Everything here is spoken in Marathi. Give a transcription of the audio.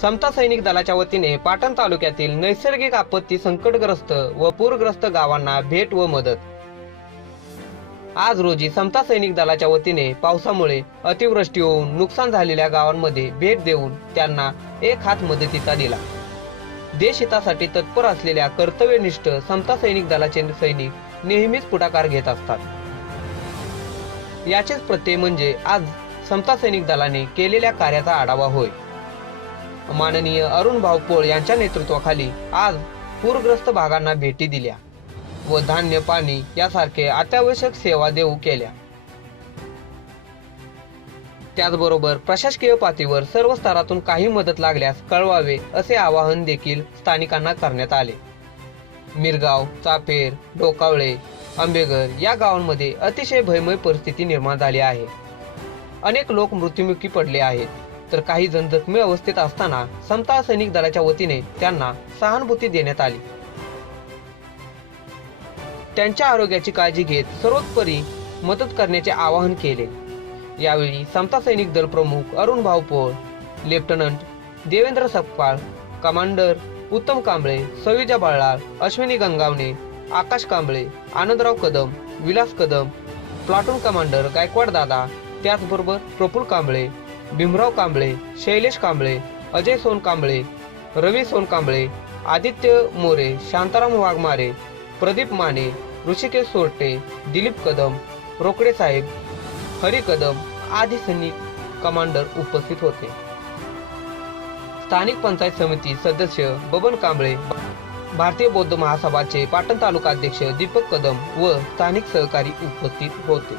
समता सैनिक दलाच्या वतीने पाटण तालुक्यातील नैसर्गिक आपत्ती संकटग्रस्त व पूरग्रस्त गावांना भेट व मदत. आज रोजी समता सैनिक दलाच्या वतीने पावसामुळे अतिवृष्टी होऊन नुकसान झालेल्या गावांमध्ये भेट देऊन त्यांना एक हात मदतीचा दिला. देशहितासाठी तत्पर असलेल्या कर्तव्यनिष्ठ समता सैनिक दलाचे सैनिक नेहमीच पुढाकार घेत असतात. याचेच प्रत्यय म्हणजे आज समता सैनिक दलाने केलेल्या कार्याचा आढावा होय. माननीय अरुण भाऊ पोळ यांच्या नेतृत्वाखाली आज पूरग्रस्त भागांना भेटी दिल्या व धान्य पाणी यासारखे अत्यावश्यक सेवा देऊ केल्या. त्याचबरोबर प्रशासकीय पातळीवर सर्व स्तरातून काही मदत लागल्यास कळवावे असे आवाहन देखील स्थानिकांना करण्यात आले. मिरगाव चापेर डोकावळे आंबेघर या गावांमध्ये अतिशय भयमय परिस्थिती निर्माण झाली आहे. अनेक लोक मृत्युमुखी पडले आहेत. तर काही जण जखमी अवस्थेत असताना समता सैनिक दलाच्या वतीने त्यांना सहानुभूती देण्यात आली. त्यांच्या आरोग्याची काळजी घेत सर्वोत्परी मदत करण्याचे आवाहन केले. यावेळी समता सैनिक दल प्रमुख Arun Bhaupol lieutenant Devendra Sakpal commander Uttam Kamble Savija Ballar Ashwini Gangawane Akash Kamble Anandrao Kadam Vilas Kadam platoon commander Gaikwad दादा त्याचबरोबर प्रफुल कांबळे भीमराव कांबळे शैलेश कांबळे अजय सोनकांबळे रवी सोनकांबळे आदित्य मोरे शांताराम वाघमारे प्रदीप माने ऋषिकेश सोरटे दिलीप कदम रोकडे साहेब हरी कदम आदी सैनिक कमांडर उपस्थित होते. स्थानिक पंचायत समिती सदस्य बबन कांबळे भारतीय बौद्ध महासभाचे पाटण तालुका अध्यक्ष दीपक कदम व स्थानिक सहकारी उपस्थित होते.